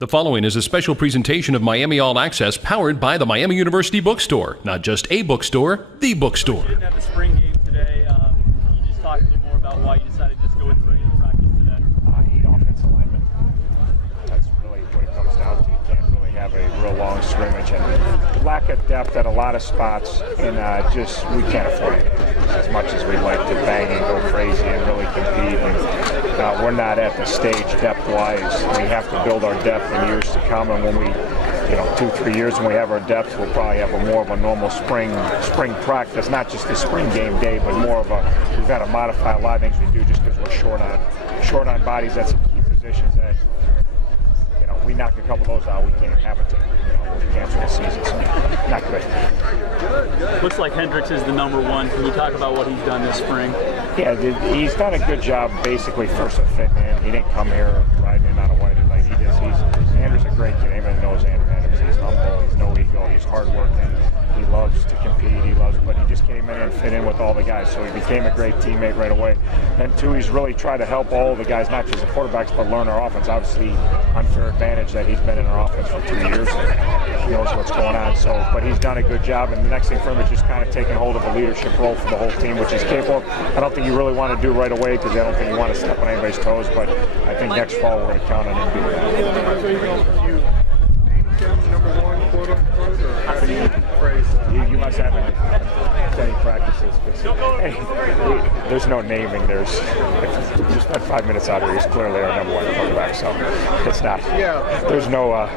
The following is a special presentation of Miami All Access powered by the Miami University Bookstore. Not just a bookstore, the bookstore. You didn't have a spring game today. Can you just talk a little more about why you decided to just go with the regular practice today? 8 offensive linemen. That's really what it comes down to. You can't really have a real long scrimmage and lack of depth at a lot of spots, and we can't afford it as much as we'd like to bang and go crazy and really compete. And we're not at the stage depth-wise. We have to build our depth in years to come, and when we 2-3 years when we have our depth, we'll probably have more of a normal spring practice, not just the spring game day, but more of we've got to modify a lot of things we do just because we're short on bodies at some key positions that we knock a couple of those out, we can't have a team. We cancel the season, so not good. Looks like Hendricks is the number one. Can you talk about what he's done this spring? Yeah, he's done a good job basically first a fit man. He didn't come here riding in on a white like he does. Andrew's a great kid. Anybody knows Andrew Hendricks. He's humble, he's no ego, he's hardworking. He loves to compete, but he just came in and fit in with all the guys, so he became a great teammate right away. And two, he's really tried to help all the guys, not just the quarterbacks, but learn our offense. Obviously, unfair advantage that he's been in our offense for 2 years. He knows what's going on, but he's done a good job, and the next thing for him is just kind of taking hold of a leadership role for the whole team, which he's capable of. I don't think you really want to do right away because I don't think you want to step on anybody's toes, but I think next fall we're going to count on him to do that. Number one, quote unquote, or how do you phrase that? You must have any practices. Hey, there's no naming. There's just spent 5 minutes out here. He's clearly our number one quarterback, so it's not. Yeah. There's no.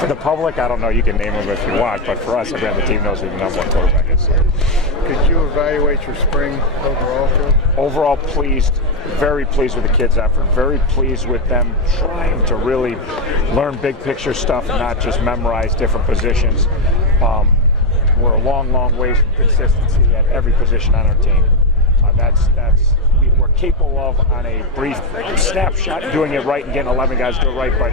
For the public, I don't know. You can name him if you want, but for us, everyone on the team knows who the number one quarterback is. Could you evaluate your spring overall, Phil? Overall, pleased. Very pleased with the kids' effort. Very pleased with them trying to really learn big picture stuff and not just memorize different positions. We're a long ways from consistency at every position on our team. We're capable of, on a brief snapshot, doing it right and getting 11 guys to do it right, but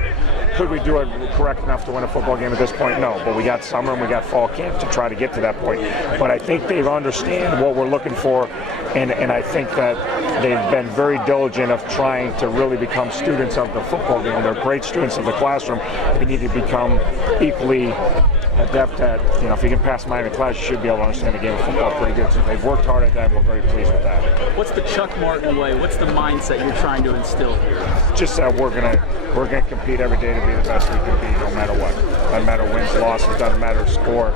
could we do it correct enough to win a football game at this point? No, but we got summer and we got fall camp to try to get to that point. But I think they understand what we're looking for, and I think that they've been very diligent of trying to really become students of the football game. They're great students of the classroom. We need to become equally adept at, if you can pass Miami class, you should be able to understand the game of football pretty good. So they've worked hard at that, and we're very pleased with that. What's the Chuck Martin way? What's the mindset you're trying to instill here? Just that we're gonna compete every day to be the best we can be, no matter what. Doesn't matter wins, losses, doesn't matter score.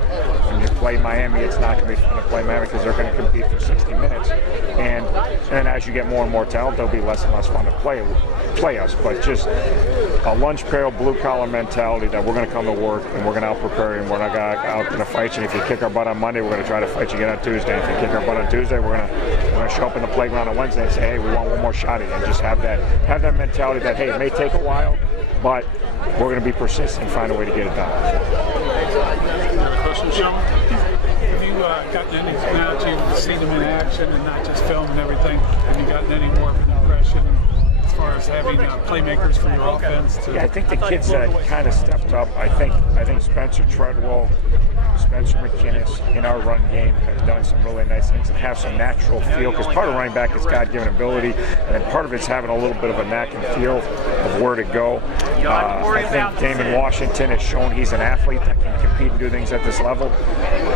When you play Miami, it's not going to be fun to play Miami because they're going to compete for 60 minutes. And as you get more and more talent, there'll be less and less fun to play us. But just a lunch pail, blue collar mentality that we're going to come to work and we're going to out prepare and we're not going to fight you. And if you kick our butt on Monday, we're going to try to fight you again on Tuesday. If you kick our butt on Tuesday, we're going to show up in the playground on Wednesday and say, hey, we want one more shot at it. And just have that mentality that, hey, it may take a while, but we're going to be persistent and find a way to get it done. Another question, Sean. Have you gotten any, now that you've seen them in action and not just film and everything, have you gotten any more of an impression as far as having playmakers for your offense? Yeah, I think the kids kind of stepped up. I think Spencer Treadwell, Spencer McKinnis in our run game have done some really nice things and have some natural feel, because part of running back is God-given ability, and then part of it's having a little bit of a knack and feel of where to go. I think Damon Washington has shown he's an athlete that can compete and do things at this level.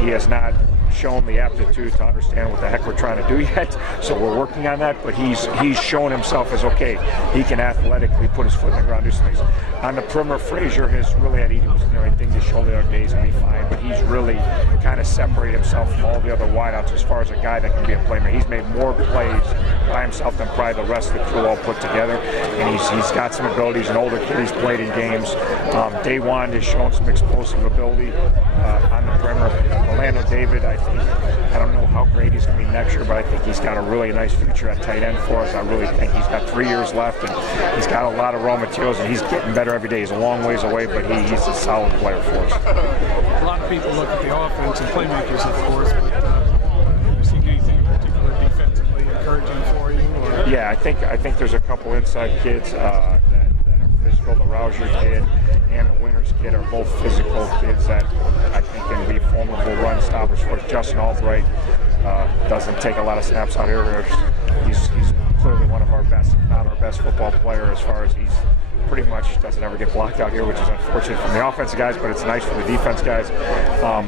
He has not shown the aptitude to understand what the heck we're trying to do yet, so we're working on that, but he's shown himself as okay. He can athletically put his foot in the ground, do some things. On the perimeter, Frazier has really had things his shoulder our days and be fine, but he's really kind of separated himself from all the other wideouts as far as a guy that can be a playmaker. He's made more plays by himself than probably the rest of the crew all put together, and he's got some abilities. An older kid, he's played in games. Daywand has shown some explosive ability on the perimeter. Orlando David, I don't know how great he's going to be next year, but I think he's got a really nice future at tight end for us. I really think he's got 3 years left, and he's got a lot of raw materials, and he's getting better every day. He's a long ways away, but he's a solid player for us. A lot of people look at the offense and playmakers, of course, but have you seen anything in particular defensively encouraging for you? Or? Yeah, I think there's a couple inside kids that are physical. The Rouser kid and the Winters kid are both physical kids that I think can be formidable run stoppers for us. Justin Albright doesn't take a lot of snaps out here. He's clearly one of our best, if not our best football player as far as he's pretty much doesn't ever get blocked out here, which is unfortunate from the offensive guys, but it's nice for the defense guys.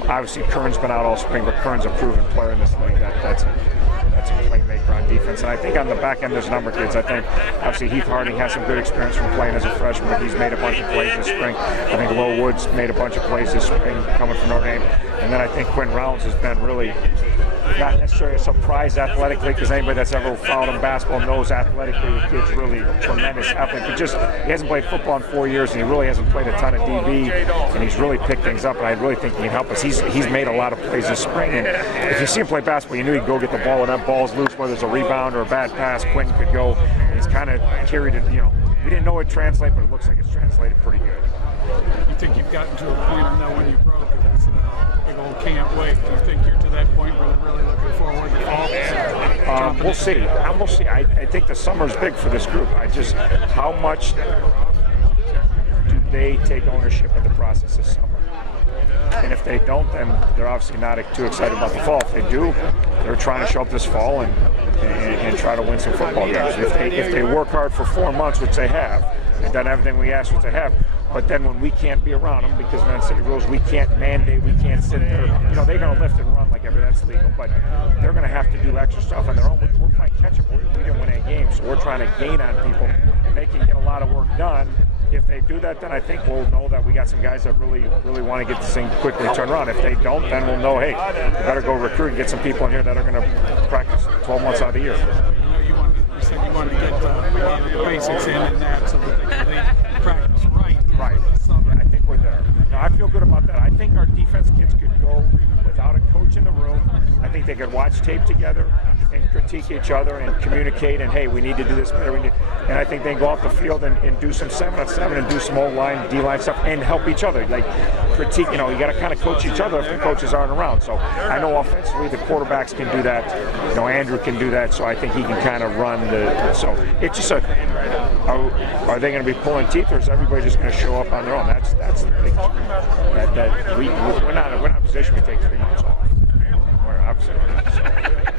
Obviously, Kern's been out all spring, but Kern's a proven player in this league. That's a playmaker on defense. And I think on the back end, there's a number of kids. I think, obviously, Heath Harding has some good experience from playing as a freshman, but he's made a bunch of plays this spring. I think Lo Woods made a bunch of plays this spring coming from Notre Dame. And then I think Quinn Rounds has been really not necessarily a surprise athletically, because anybody that's ever followed him basketball knows athletically the kid's really a tremendous athlete. But he hasn't played football in 4 years, and he really hasn't played a ton of DB, and he's really picked things up, and I really think he can help us. He's made a lot of plays this spring, and if you see him play basketball, you knew he'd go get the ball when that ball's loose, whether it's a rebound or a bad pass. Quinn could go, and he's kind of carried it, we didn't know it translate, but it looks like it's translated pretty good. You think you've gotten to a point, I know when you broke, it was big old can't wait. Do you think you're to that point where they're really looking forward to fall? We'll see. We'll see. I think the summer's big for this group. How much do they take ownership of the process this summer? And if they don't, then they're obviously not too excited about the fall. If they do, they're trying to show up this fall and try to win some football games. If they work hard for 4 months, which they have, and done everything we asked what they have, but then when we can't be around them because of NCAA rules, we can't mandate, we can't sit there. They're going to lift and run like that's legal, but they're going to have to do extra stuff on their own. We're playing catch-up. We didn't win any games, so we're trying to gain on people, and they can get a lot of work done. If they do that, then I think we'll know that we got some guys that really want to get this thing quickly turned around. If they don't, then we'll know, hey, we better go recruit and get some people in here that are going to practice 12 months out of the year. You said you wanted to get the basics in and that so that they can practice right. Right. Yeah, I think we're there. No, I feel good about that. I think our defense kids could go without a coach in the room. I think they could watch tape together and critique each other and communicate and, hey, we need to do this better. And I think they can go off the field and do some 7-on-7 and do some O-line, D-line stuff and help each other. Like critique, you got to kind of coach each other if the coaches aren't around. So I know offensively the quarterbacks can do that. Andrew can do that. So I think he can kind of run so it's just are they going to be pulling teeth, or is everybody just going to show up on their own? That's the big we're not in a position we take 3 months off.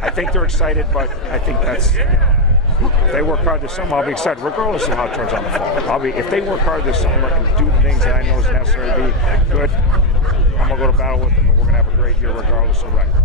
I think they're excited, but I think that's if they work hard this summer, I'll be excited, regardless of how it turns out in the fall. If they work hard this summer and do the things that I know is necessary to be good, I'm gonna go to battle with them, and we're gonna have a great year regardless of record.